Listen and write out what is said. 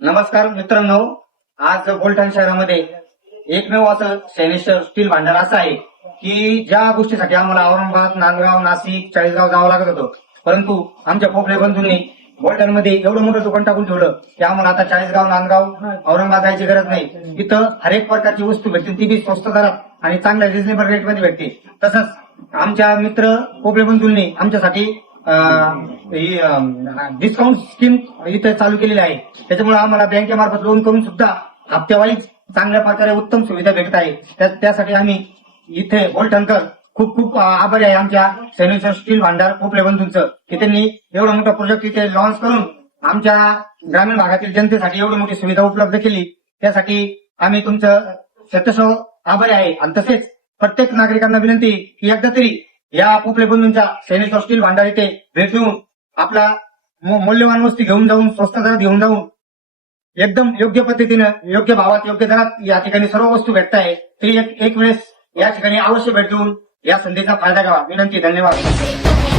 नमस्कार मित्रांनो, आज बोलठाण शहरामध्ये एकमेव असं सैनेश्वर स्टील भांडार असं आहे की ज्या गोष्टीसाठी आम्हाला औरंगाबाद, नांदगाव, नाशिक, चाळीसगाव जावं लागत होतं, परंतु आमच्या पोपले बंधूंनी बोलठाणमध्ये एवढं मोठं दुकान टाकून ठेवलं की आम्हाला आता चाळीसगाव, नांदगाव, औरंगाबाद जायची गरज नाही. इथं हरेक प्रकारची वस्तू भेटते, ती बी स्वस्त दरात आणि चांगल्या रिझनेबल रेट मध्ये भेटते. तसंच आमच्या मित्र पोपले बंधूंनी आमच्यासाठी डिस्काउंट स्कीम इथे चालू केलेली आहे. त्याच्यामुळे आम्हाला बँकेमार्फत लोन करून सुद्धा हप्त्यावारीच चांगल्या प्रकारे उत्तम सुविधा भेटत आहे. त्यासाठी आम्ही इथे बोलठाणकर खूप खूप आभारी आहे आमच्या सैनेश्वर स्टील भांडार पोपले बंधूंचं, की त्यांनी एवढा मोठा प्रोजेक्ट इथे लॉन्च करून आमच्या ग्रामीण भागातील जनतेसाठी एवढी मोठी सुविधा उपलब्ध केली. त्यासाठी आम्ही तुमचं शतशः आभारी आहे. आणि तसेच प्रत्येक नागरिकांना विनंती की एकदा तरी या पोपले बंधूंच्या सैनेश्वर स्टील भांडार इथे भेट देऊन आपला मौल्यवान वस्तू घेऊन जाऊन, स्वस्त दरात घेऊन जाऊन, एकदम योग्य पद्धतीनं, योग्य भावात, योग्य दरात या ठिकाणी सर्व वस्तू भेटत आहे. तरी एक वेळेस या ठिकाणी अवश्य भेट देऊन या संधीचा फायदा घ्यावा. विनंती. धन्यवाद.